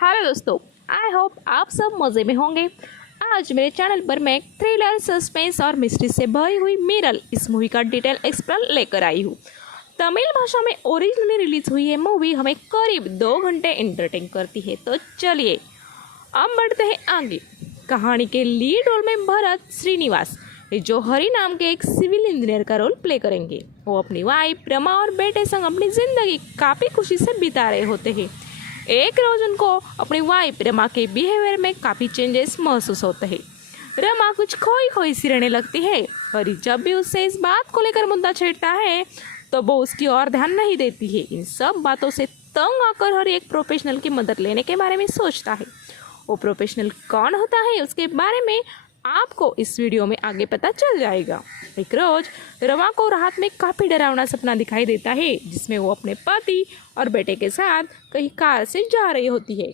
Hello दोस्तों, I hope आप सब मज़े में होंगे। आज मेरे चैनल पर मैं थ्रिलर, सस्पेंस और मिस्ट्री से भरी हुई मिरल इस मूवी का डिटेल एक्सप्लेन लेकर आई हूँ। तमिल भाषा में ओरिजिनली रिलीज हुई है मूवी हमें करीब 2 घंटे एंटरटेन करती है। तो चलिए अब बढ़ते हैं आगे। कहानी के लीड रोल में भरत श्रीनिवास, जो हरि नाम के एक सिविल इंजीनियर का रोल प्ले करेंगे। वो अपनी वाइफ रमा और बेटे संग अपनी जिंदगी काफ़ी खुशी से बिता रहे होते हैं। एक रोज उनको अपनी वाइफ रमा के बिहेवियर में काफ़ी चेंजेस महसूस होते हैं। रमा कुछ खोई खोई सी रहने लगती है। हरि जब भी उससे इस बात को लेकर मुद्दा छेड़ता है तो वो उसकी ओर ध्यान नहीं देती है। इन सब बातों से तंग आकर हरि एक प्रोफेशनल की मदद लेने के बारे में सोचता है। वो प्रोफेशनल कौन होता है उसके बारे में आपको इस वीडियो में आगे पता चल जाएगा। एक रोज रमा को रात में काफ़ी डरावना सपना दिखाई देता है, जिसमें वो अपने पति और बेटे के साथ कहीं कार से जा रही होती है।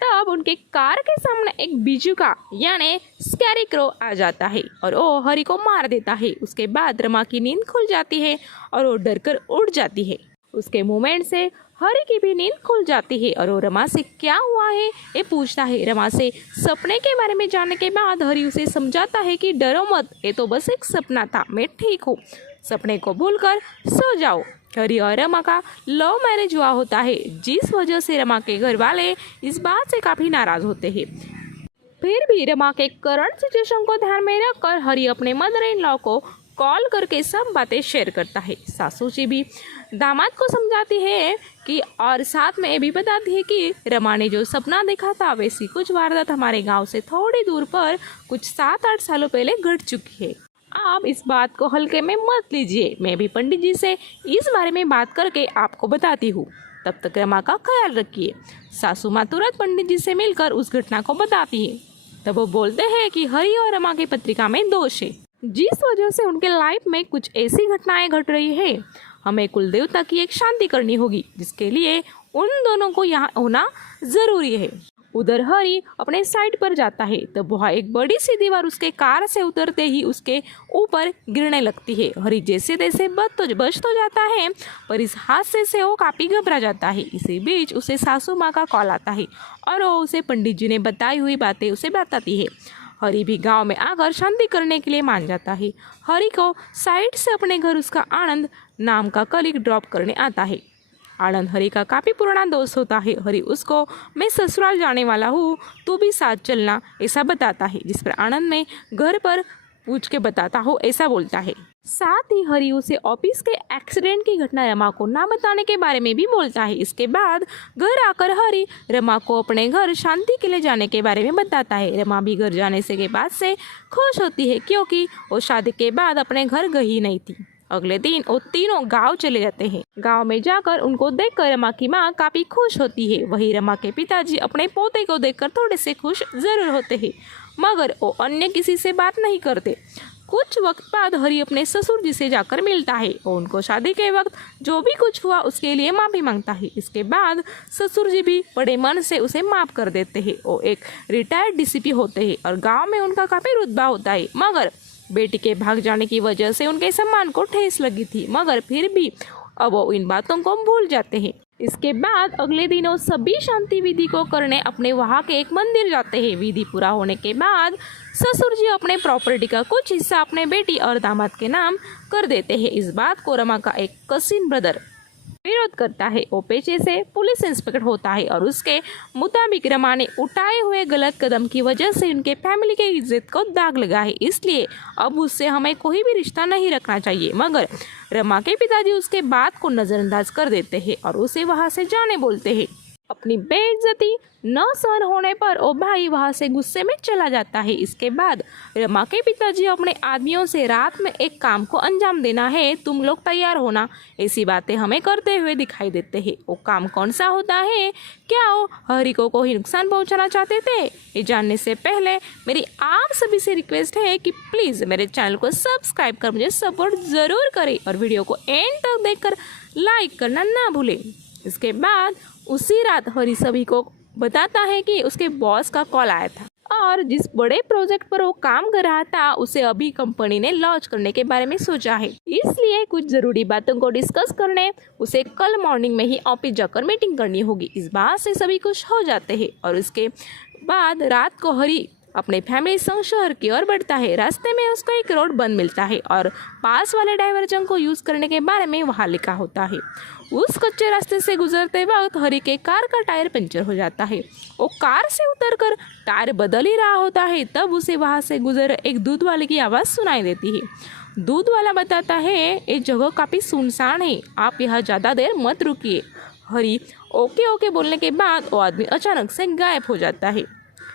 तब उनके कार के सामने एक बिजुका यानी स्कैरी क्रो आ जाता है और वो हरि को मार देता है। उसके बाद रमा की नींद खुल जाती है और वो डरकर उठ जाती है। उसके मूवमेंट से हरि की भी नींद खुल जाती है और वो रमा से क्या हुआ है ये पूछता है। रमा से सपने के बारे में जानने के बाद हरि उसे समझाता है कि डरो मत, ये तो बस एक सपना था, मैं ठीक हूँ, सपने को भूलकर सो जाओ। हरि और रमा का लव मैरिज हुआ होता है, जिस वजह से रमा के घर वाले इस बात से काफ़ी नाराज होते हैं। फिर भी रमा के करंट सिचुएशन को ध्यान में रखकर हरि अपने मदर इन लॉ को कॉल करके सब बातें शेयर करता है। सासू जी भी दामाद को समझाती है कि और साथ में ये भी बताती है कि रमा ने जो सपना देखा था वैसी कुछ वारदात हमारे गांव से थोड़ी दूर पर कुछ 7-8 सालों पहले घट चुकी है। आप इस बात को हल्के में मत लीजिए, मैं भी पंडित जी से इस बारे में बात करके आपको बताती हूँ, तब तक रमा का ख्याल रखिए। सासू माँ तुरंत पंडित जी से मिलकर उस घटना को बताती है। तब वो बोलते हैं कि हरि और रमा की पत्रिका में दोष है, जिस वजह से उनके लाइफ में कुछ ऐसी घटनाएं घट रही है। हमें कुल देवता की एक शांति करनी होगी, जिसके लिए उन दोनों को यहाँ होना जरूरी है। उधर हरि अपने साइड पर जाता है तब वहाँ एक बड़ी सी दीवार उसके कार से उतरते ही उसके ऊपर गिरने लगती है। हरि जैसे तैसे बच तो जाता है, पर इस हादसे से वो काफ़ी घबरा जाता है। इसी बीच उसे सासू माँ का कॉल आता है और वो उसे पंडित जी ने बताई हुई बातें उसे बताती है। हरि भी गांव में आकर शांति करने के लिए मान जाता है। हरि को साइड से अपने घर उसका आनंद नाम का कलीग ड्रॉप करने आता है। आनंद हरि का काफ़ी पुराना दोस्त होता है। हरि उसको मैं ससुराल जाने वाला हूँ, तू भी साथ चलना ऐसा बताता है, जिस पर आनंद में घर पर पूछ के बताता हो ऐसा बोलता है। साथ ही हरि उसे ऑफिस के एक्सीडेंट की घटना रमा को ना बताने के बारे में भी बोलता है। इसके बाद घर आकर हरि रमा को अपने घर शांति के लिए जाने के बारे में बताता है। रमा भी घर जाने से के बाद से खुश होती है, क्योंकि वो शादी के बाद अपने घर गई नहीं थी। अगले दिन वो तीनों गांव चले जाते हैं। गांव में जाकर उनको देखकर रमा की माँ काफ़ी खुश होती है। वही रमा के पिताजी अपने पोते को देखकर थोड़े से खुश जरूर होते हैं, मगर वो अन्य किसी से बात नहीं करते। कुछ वक्त बाद हरि अपने ससुर जी से जाकर मिलता है और उनको शादी के वक्त जो भी कुछ हुआ उसके लिए माफ़ी मांगता है। इसके बाद ससुर जी भी बड़े मन से उसे माफ़ कर देते हैं। वो एक रिटायर्ड डीसीपी होते हैं और गांव में उनका काफ़ी रुतबा होता है, मगर बेटी के भाग जाने की वजह से उनके सम्मान को ठेस लगी थी, मगर फिर भी अब वो इन बातों को भूल जाते हैं। इसके बाद अगले दिन वो सभी शांति विधि को करने अपने वहाँ के एक मंदिर जाते हैं। विधि पूरा होने के बाद ससुर जी अपने प्रॉपर्टी का कुछ हिस्सा अपने बेटी और दामाद के नाम कर देते हैं। इस बात को रमा का एक कजिन ब्रदर विरोध करता है। वो पेशे से पुलिस इंस्पेक्टर होता है और उसके मुताबिक रमा ने उठाए हुए गलत कदम की वजह से उनके फैमिली के इज्जत को दाग लगा है, इसलिए अब उससे हमें कोई भी रिश्ता नहीं रखना चाहिए। मगर रमा के पिताजी उसके बात को नज़रअंदाज कर देते हैं और उसे वहां से जाने बोलते हैं। अपनी बेइज्जती न सहन होने पर वो भाई वहां से गुस्से में चला जाता है। इसके बाद रमा के पिताजी अपने आदमियों से रात में एक काम को अंजाम देना है, तुम लोग तैयार होना, ऐसी बातें हमें करते हुए दिखाई देते हैं। वो काम कौन सा होता है? क्या वो हरि को कोई नुकसान पहुंचाना चाहते थे? ये जानने से पहले मेरी आप सभी से रिक्वेस्ट है कि प्लीज़ मेरे चैनल को सब्सक्राइब कर मुझे सपोर्ट ज़रूर करें और वीडियो को एंड तक देखकर लाइक करना ना भूलें। इसके बाद उसी रात हरि सभी को बताता है कि उसके बॉस का कॉल आया था और जिस बड़े प्रोजेक्ट पर वो काम कर रहा था उसे अभी कंपनी ने लॉन्च करने के बारे में सोचा है, इसलिए कुछ ज़रूरी बातों को डिस्कस करने उसे कल मॉर्निंग में ही ऑफिस जाकर मीटिंग करनी होगी। इस बात से सभी खुश हो जाते हैं और उसके बाद रात को हरी अपने फैमिली संग शहर की ओर बढ़ता है। रास्ते में उसको एक रोड बंद मिलता है और पास वाले डाइवर्जन को यूज़ करने के बारे में वहाँ लिखा होता है। उस कच्चे रास्ते से गुजरते वक्त हरी के कार का टायर पंचर हो जाता है। वो कार से उतरकर टायर बदल ही रहा होता है, तब उसे वहाँ से गुजर एक दूध वाले की आवाज़ सुनाई देती है। दूध वाला बताता है ये जगह काफ़ी सुनसान है, आप यहाँ ज़्यादा देर मत रुकिए। हरी ओके ओके बोलने के बाद वो आदमी अचानक से गायब हो जाता है।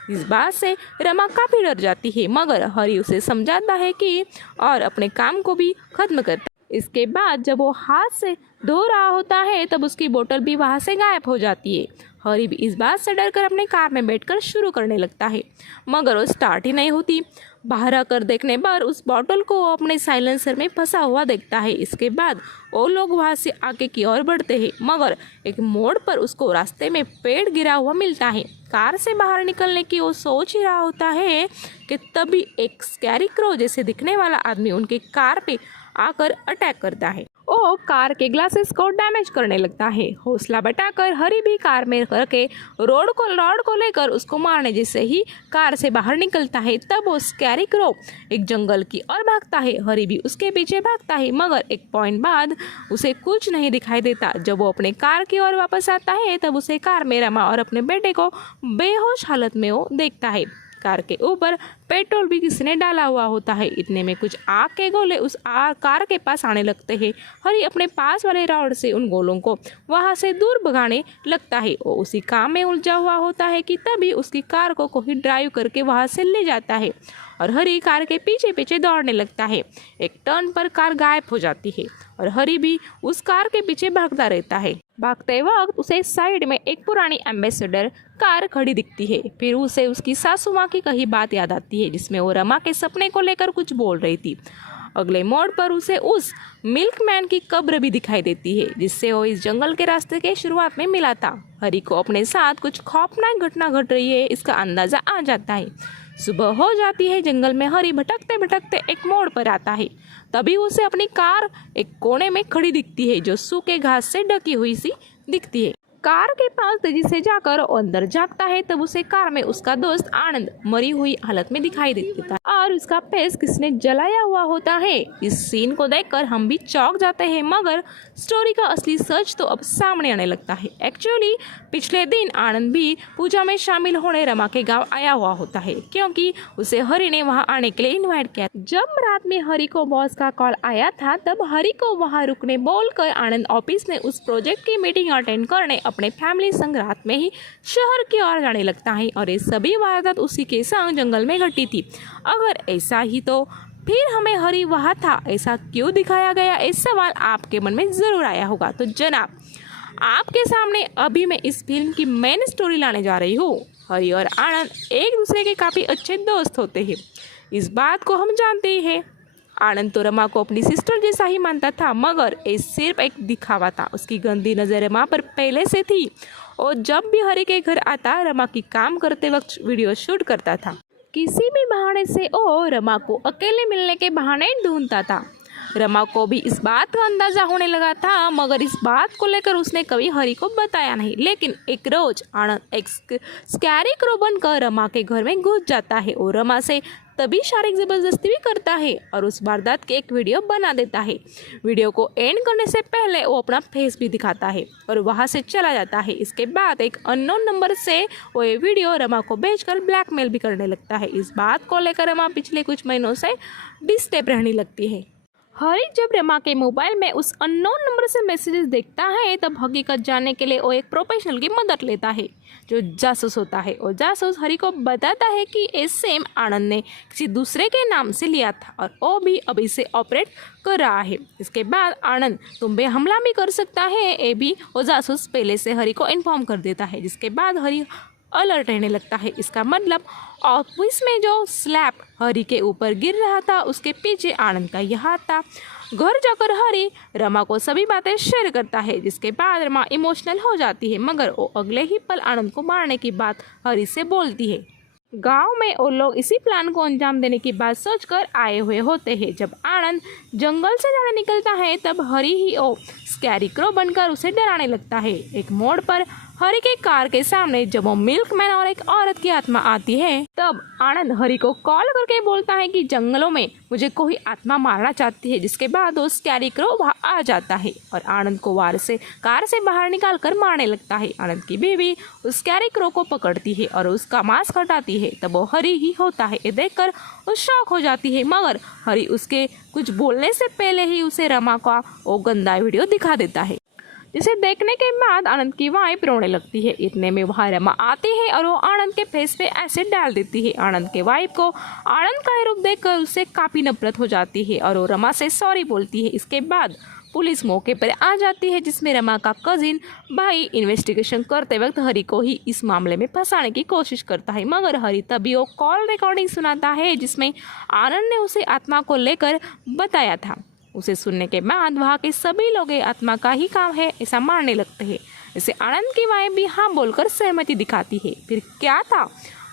इस बात से रमा काफ़ी डर जाती है, मगर हरी उसे समझाता है कि और अपने काम को भी खत्म करता है। इसके बाद जब वो हाथ से धो रहा होता है तब उसकी बोतल भी वहाँ से गायब हो जाती है। हरी भी इस बात से डरकर अपने कार में बैठकर शुरू करने लगता है, मगर वो स्टार्ट ही नहीं होती। बाहर आकर देखने पर उस बोतल को वो अपने साइलेंसर में फंसा हुआ देखता है। इसके बाद वो लोग वहाँ से आगे की ओर बढ़ते हैं, मगर एक मोड़ पर उसको रास्ते में पेड़ गिरा हुआ मिलता है। कार से बाहर निकलने की वो सोच ही रहा होता है कि तभी एक स्कैरी क्रो जैसे दिखने वाला आदमी उनके कार पे आकर अटैक करता है। वो कार के ग्लासेस को डैमेज करने लगता है। हौसला बटाकर हरी भी कार में करके रॉड को लेकर उसको मारने जैसे ही कार से बाहर निकलता है, तब वो स्कैरी क्रो एक जंगल की ओर भागता है। हरी भी उसके पीछे भागता है, मगर एक पॉइंट बाद उसे कुछ नहीं दिखाई देता। जब वो अपने कार की ओर वापस आता है तब उसे कार में रमा और अपने बेटे को बेहोश हालत में वो देखता है। कार के ऊपर पेट्रोल भी किसी ने डाला हुआ होता है। इतने में कुछ आग के गोले उस कार के पास आने लगते हैं। हरी अपने पास वाले रॉड से उन गोलों को वहां से दूर भगाने लगता है। वो उसी काम में उलझा हुआ होता है कि तभी उसकी कार को कोई ड्राइव करके वहां से ले जाता है और हरी कार के पीछे पीछे दौड़ने लगता है। एक टर्न पर कार गायब हो जाती है और हरी भी उस कार के पीछे भागता रहता है। भागते वक्त उसे साइड में एक पुरानी एम्बेसडर कार खड़ी दिखती है। फिर उसे उसकी सासू माँ की कही बात याद आती है, जिसमें वो रमा के सपने को लेकर कुछ बोल रही थी। अगले मोड़ पर उसे उस मिल्कमैन की कब्र भी दिखाई देती है, जिससे वो इस जंगल के रास्ते के शुरुआत में मिला था। हरी को अपने साथ कुछ खौफनाक घटना घट रही है इसका अंदाजा आ जाता है। सुबह हो जाती है। जंगल में हरी भटकते भटकते एक मोड़ पर आता है। तभी उसे अपनी कार एक कोने में खड़ी दिखती है, जो सूखे घास से ढकी हुई सी दिखती है। कार के पास तेजी से जाकर अंदर झांकता है, तब उसे कार में उसका दोस्त आनंद मरी हुई हालत में दिखाई देता है और उसका फेस किसने जलाया हुआ होता है। इस सीन को देखकर हम भी चौंक जाते हैं, मगर स्टोरी का असली सच तो अब सामने आने लगता है। एक्चुअली पिछले दिन आनंद भी पूजा में शामिल होने रमा के गांव आया हुआ होता है, क्योंकि उसे हरी ने वहां आने के लिए इन्वाइट किया। जब रात में हरी को बॉस का कॉल आया था, तब हरी को वहां रुकने बोलकर आनंद ऑफिस में उस प्रोजेक्ट की मीटिंग अटेंड करने अपने फैमिली संग रात में ही शहर की ओर जाने लगता है और ये सभी वारदात उसी के संग जंगल में घटी थी। अगर ऐसा ही तो फिर हमें हरी वहाँ था, ऐसा क्यों दिखाया गया? इस सवाल आपके मन में ज़रूर आया होगा। तो जनाब, आपके सामने अभी मैं इस फिल्म की मेन स्टोरी लाने जा रही हूँ। हरी और आनंद एक दूसरे के काफ़ी अच्छे दोस्त होते हैं, इस बात को हम जानते ही हैं। आनंद तो रमा को अपनी सिस्टर जैसा ही मानता था, मगर ये सिर्फ एक दिखावा था। उसकी गंदी नज़र रमा पर पहले से थी और जब भी हरी के घर आता रमा की काम करते वक्त वीडियो शूट करता था। किसी भी बहाने से वो रमा को अकेले मिलने के बहाने ढूंढता था। रमा को भी इस बात का अंदाजा होने लगा था, मगर इस बात को लेकर उसने कभी हरी को बताया नहीं। लेकिन एक रोज आनंद एक स्कैरी क्रो बनकर रमा के घर में घुस जाता है और रमा से तभी शारीरिक जबरदस्ती भी करता है और उस वारदात की एक वीडियो बना देता है। वीडियो को एंड करने से पहले वो अपना फेस भी दिखाता है और वहां से चला जाता है। इसके बाद एक अननोन नंबर से वो ये वीडियो रमा को भेजकर ब्लैकमेल भी करने लगता है। इस बात को लेकर रमा पिछले कुछ महीनों से डिस्टर्ब रहने लगती है। हरी जब रमा के मोबाइल में उस अननोन नंबर से मैसेजेस देखता है, तब हकीकत जानने के लिए वो एक प्रोफेशनल की मदद लेता है, जो जासूस होता है। और जासूस हरी को बताता है कि ये सेम आनंद ने किसी दूसरे के नाम से लिया था और वो भी अभी से ऑपरेट कर रहा है। इसके बाद आनंद तुम पे हमला भी कर सकता है, ये भी वो जासूस पहले से हरी को इन्फॉर्म कर देता है। जिसके बाद हरी अलर्ट रहने लगता है। इसका मतलब ऑफिस में जो स्लैब हरी के ऊपर गिर रहा था, उसके पीछे आनंद का यह हाथ था। घर जाकर हरी रमा को सभी बातें शेयर करता है, जिसके बाद रमा इमोशनल हो जाती है, मगर वो अगले ही पल आनंद को मारने की बात हरी से बोलती है। गांव में वो लोग इसी प्लान को अंजाम देने की बात सोचकर आए हुए होते हैं। जब आनंद जंगल से जाने निकलता है तब हरी ही ओ स्कैरीक्रो बनकर उसे डराने लगता है। एक मोड़ पर हरी के कार के सामने जब वो मिल्कमैन और एक औरत की आत्मा आती है तब आनंद हरी को कॉल करके बोलता है कि जंगलों में मुझे कोई आत्मा मारना चाहती है, जिसके बाद वो स्कैरीक्रो वहाँ आ जाता है और आनंद को कार से बाहर निकाल कर मारने लगता है। आनंद की बीवी उस स्कैरीक्रो को पकड़ती है और उसका मांस हटाती है तब वो हरी ही होता है। ये देखकर वो शॉक हो जाती है, मगर हरी उसके कुछ बोलने से पहले ही उसे रमा का वो गंदा वीडियो दिखा देता है, जिसे देखने के बाद आनंद की वाइफ रोने लगती है। इतने में वहाँ रमा आती है और वो आनंद के फेस पे एसिड डाल देती है। आनंद के वाइफ को आनंद का रूप देखकर उससे काफ़ी नफरत हो जाती है और वो रमा से सॉरी बोलती है। इसके बाद पुलिस मौके पर आ जाती है, जिसमें रमा का कजिन भाई इन्वेस्टिगेशन करते वक्त हरी को ही इस मामले में फंसाने की कोशिश करता है, मगर हरी तभी वो कॉल रिकॉर्डिंग सुनाता है जिसमें आनंद ने उसे आत्मा को लेकर बताया था। उसे सुनने के बाद वहाँ के सभी लोग आत्मा का ही काम है ऐसा मानने लगते हैं। इसे आनंद की वाइफ भी हाँ बोलकर सहमति दिखाती है। फिर क्या था,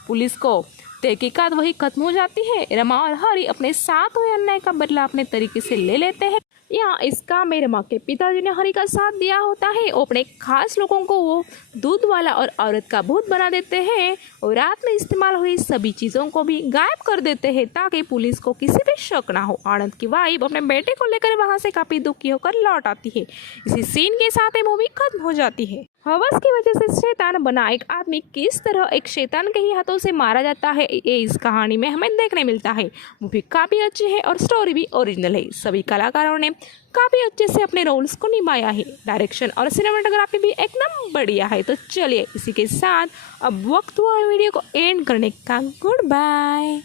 पुलिस को तहकीकात वही खत्म हो जाती है। रमा और हरी अपने साथ हुए अन्याय का बदला अपने तरीके से ले लेते हैं। यहाँ इस काम में रमा के पिताजी ने हरी का साथ दिया होता है। वो अपने खास लोगों को वो दूध वाला और औरत का भूत बना देते हैं और रात में इस्तेमाल हुई सभी चीज़ों को भी गायब कर देते हैं ताकि पुलिस को किसी पे शक ना हो। आनंद की वाइफ अपने बेटे को लेकर वहाँ से काफ़ी दुखी होकर लौट आती है। इसी सीन के साथ मूवी खत्म हो जाती है। हवस की वजह से शैतान बना एक आदमी किस तरह एक शैतान के ही हाथों से मारा जाता है, ये इस कहानी में हमें देखने मिलता है। मूवी काफ़ी अच्छी है और स्टोरी भी ओरिजिनल है। सभी कलाकारों ने काफ़ी अच्छे से अपने रोल्स को निभाया है। डायरेक्शन और सिनेमाटोग्राफी भी एकदम बढ़िया है। तो चलिए इसी के साथ अब वक्त हुआ वीडियो को एंड करने का। Good bye.